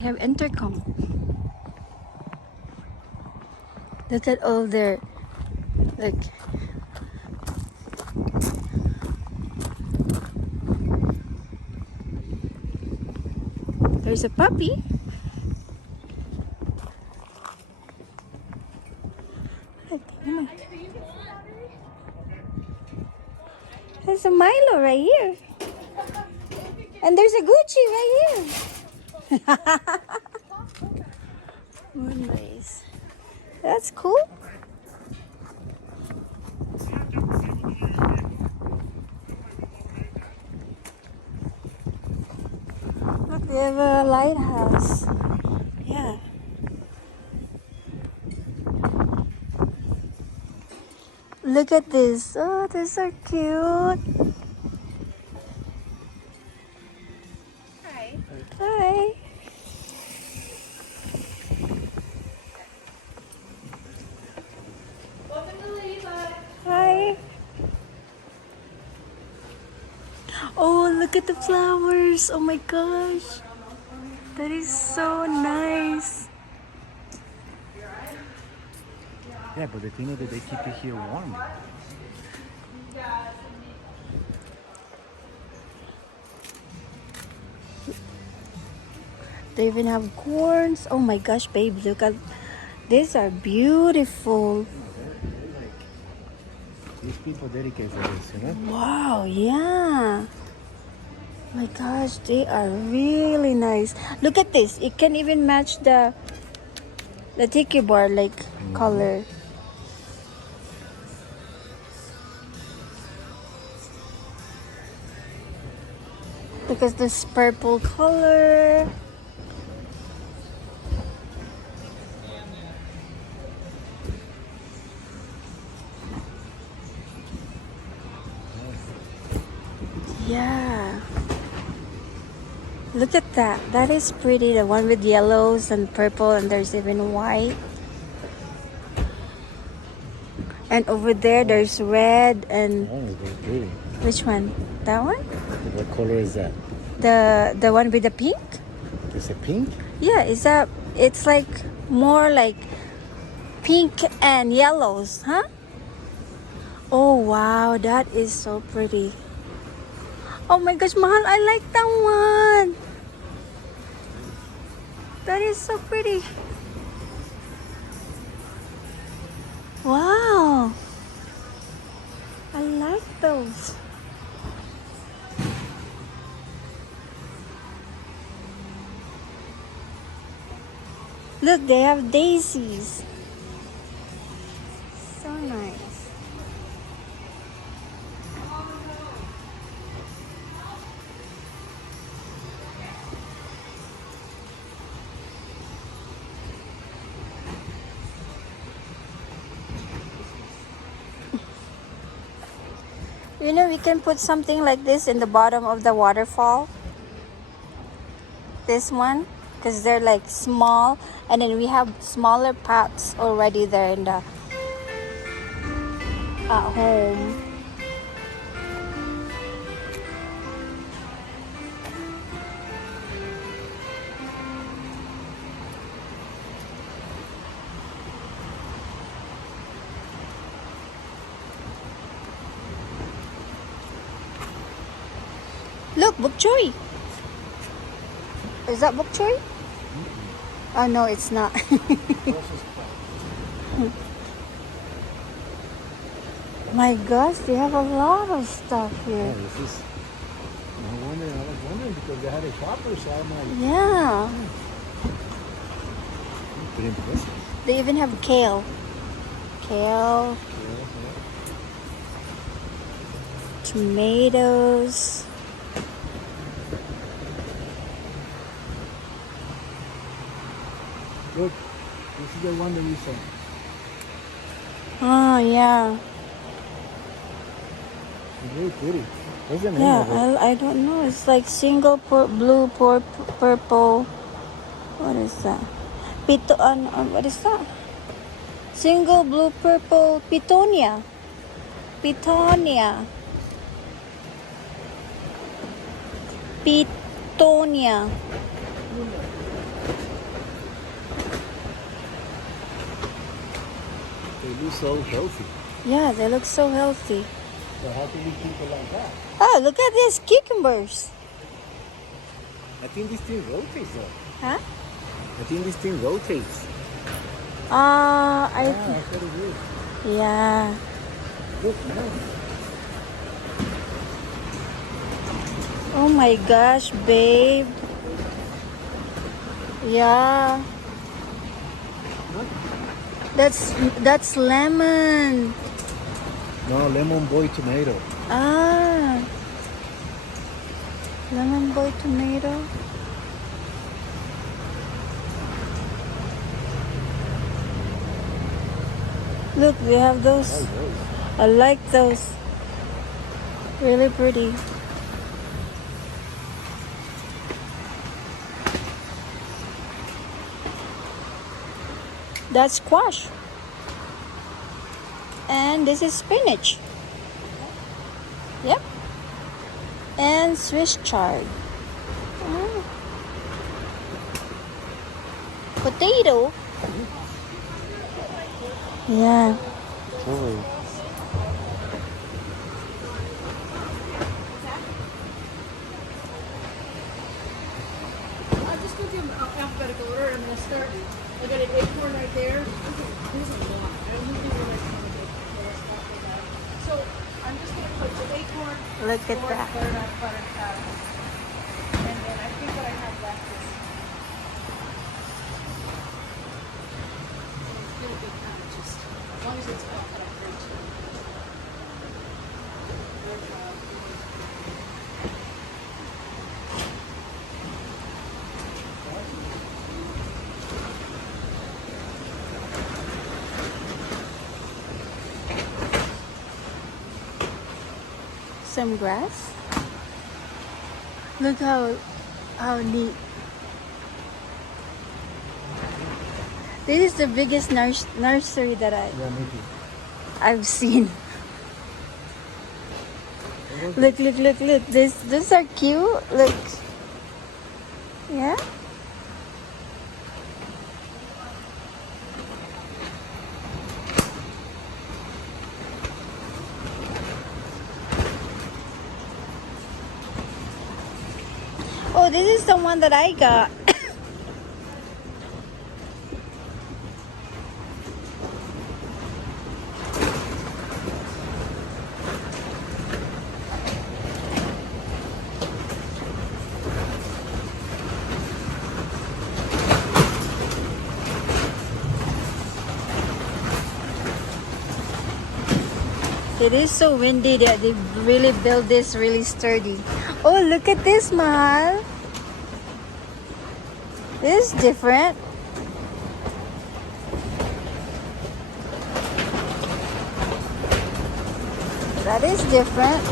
Have intercom. Look at all their, look. There's a puppy. There's a Milo right here. And there's a Gucci right here. Oh, nice. That's cool. Look, they have a lighthouse. Yeah. Look at this. Oh, they're so cute. Hi. Hi. Welcome to Ladybug. Hi. Oh, look at the flowers. Oh my gosh. That is so nice. Yeah, but the thing is that they keep it here warm. They even have corns. Oh my gosh, babe, look at these are beautiful. These people dedicate for this, you know? Wow, yeah. My gosh, they are really nice. Look at this. It can even match the tiki bar like color. Because this purple color. Yeah. Look at that. That is pretty. The one with yellows and purple, and there's even white. And over there, there's red and Oh, it's very pretty. which one? That one? What color is that? The one with the pink? Is it pink? Yeah, it's like more like pink and yellows, huh? Oh wow, that is so pretty. Oh my gosh, Mahal, I like that one. That is so pretty. Wow. I like those. Look, they have daisies. So nice. You know, we can put something like this in the bottom of the waterfall. This one, because they're like small, and then we have smaller pots already there in the at home. Look, bok choy. Is that bok choy? Oh no, it's not. My gosh, they have a lot of stuff Yeah, here. this is. I was wondering because they had a shopper, so I'm like, Yeah. pretty impressive. They even have kale. Kale, tomatoes. Look, this is the one that we saw. Oh yeah. It's very pretty. What's the name Yeah, of it? I don't know. It's like single blue, purple. What is that? What is that? Single blue, purple, pitonia. Pitonia. Pitonia. They look so healthy. Yeah, they look so healthy. So how can we keep it like that? Oh, look at these cucumbers. I think this thing rotates though. Huh? I think this thing rotates. I That's what it is. yeah. Look, man. Oh my gosh, babe. Yeah. That's lemon. No, lemon boy tomato. Ah. Lemon boy tomato. Look, they have those. I like those. Really pretty. That's squash. And this is spinach. Yep. And Swiss chard. Mm. Potato. Yeah. Oh. I'll just go to alphabetical order. I'm going to start. I got an acorn right there. There's a lot. I don't even realize how much acorn there is. So I'm just going to put the acorn, Look at that. butternut, buttercup. And then I think what I have left is it's really good kind of just as long as it's all cut up great. Some grass. Look how neat. This is the biggest nursery that Yeah, maybe. I've seen. Look. These are cute. Look. Yeah. Oh, this is the one that I got. It is so windy that they really built this really sturdy. Oh, look at this, Mahal. This is different. That is different.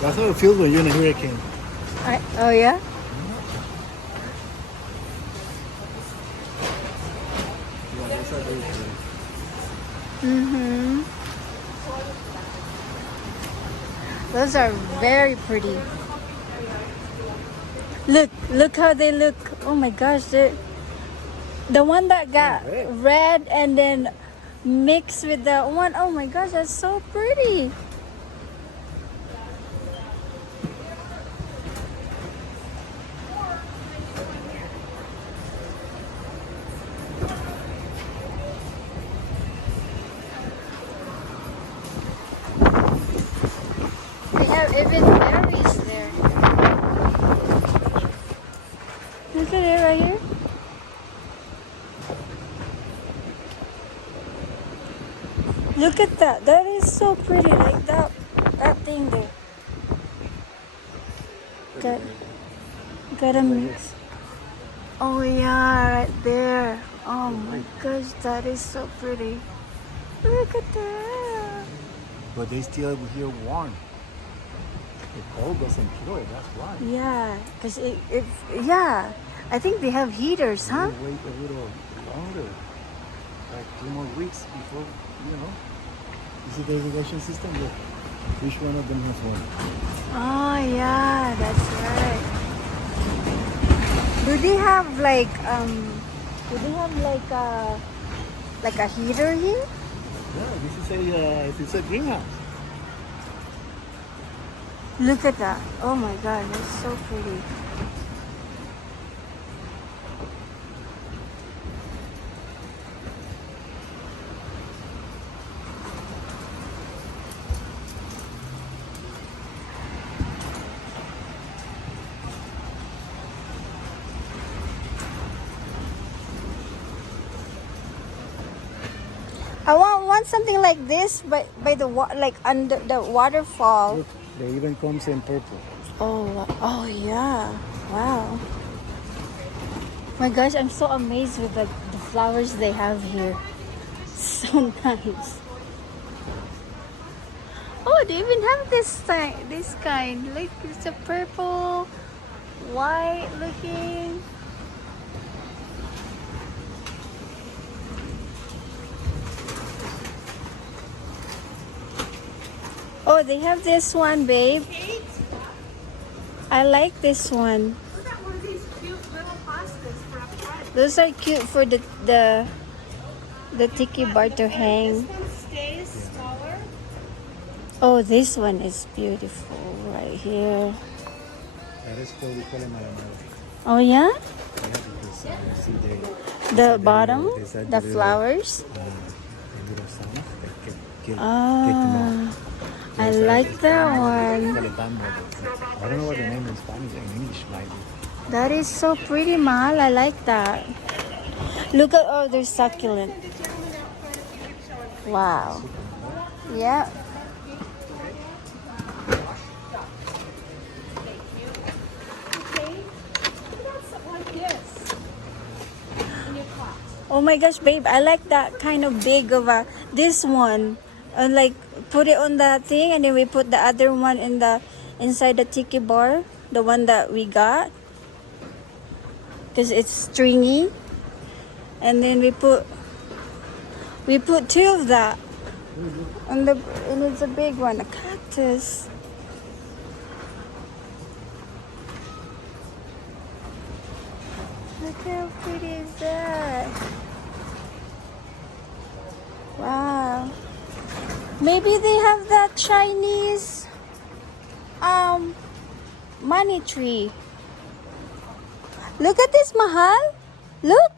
That's how it feels when you're in a hurricane. Oh yeah? Yeah, those are very cool. Mm-hmm. Those are very pretty. Look how they look. Oh my gosh, they're the one that got red and then mixed with the one. Oh my gosh, that's so pretty. They have even berries there. Look at it right here. Look at that. That is so pretty. Like that thing there. That, Gotta mix. Oh yeah, right there. Oh my gosh, that is so pretty. Look at that. But they still here warm. The cold doesn't kill it, that's why. Yeah, because yeah, I think they have heaters, huh? You wait a little longer, like 2 more weeks before, you know. You see the irrigation system? Look, which one of them has one? Oh yeah, that's right. Do they have like a heater here? Yeah, this is it's a greenhouse. Look at that. Oh my god, that's so pretty. I want something like this, but by the like under the waterfall. Look, they even comes in purple. Oh yeah. Wow. My gosh, I'm so amazed with the flowers they have here. So nice. Oh, they even have this kind. Like it's a purple, white looking. Oh, they have this one, babe. I like this one. Look at one of these cute little pastas for a friend. Those are cute for the tiki bar to hang. This one stays smaller. Oh, this one is beautiful right here. That is what we call it malamala. Oh yeah? Yeah, because you see The bottom, the little, flowers. the little sounds that get them Ah, out. I like that one. I don't know what the name in Spanish and English might be. That is so pretty, Mahal. I like that. Look at all they're succulent. Wow. Yeah. Oh my gosh, babe, I like that kind of big of a this one. Like put it on the thing and then we put the other one in the inside the tiki bar, the one that we got. Cuz it's stringy. And then we put two of that. And it's a big one, a cactus. Look how pretty is that? Wow. Maybe they have that Chinese money tree. Look at this, Mahal. Look.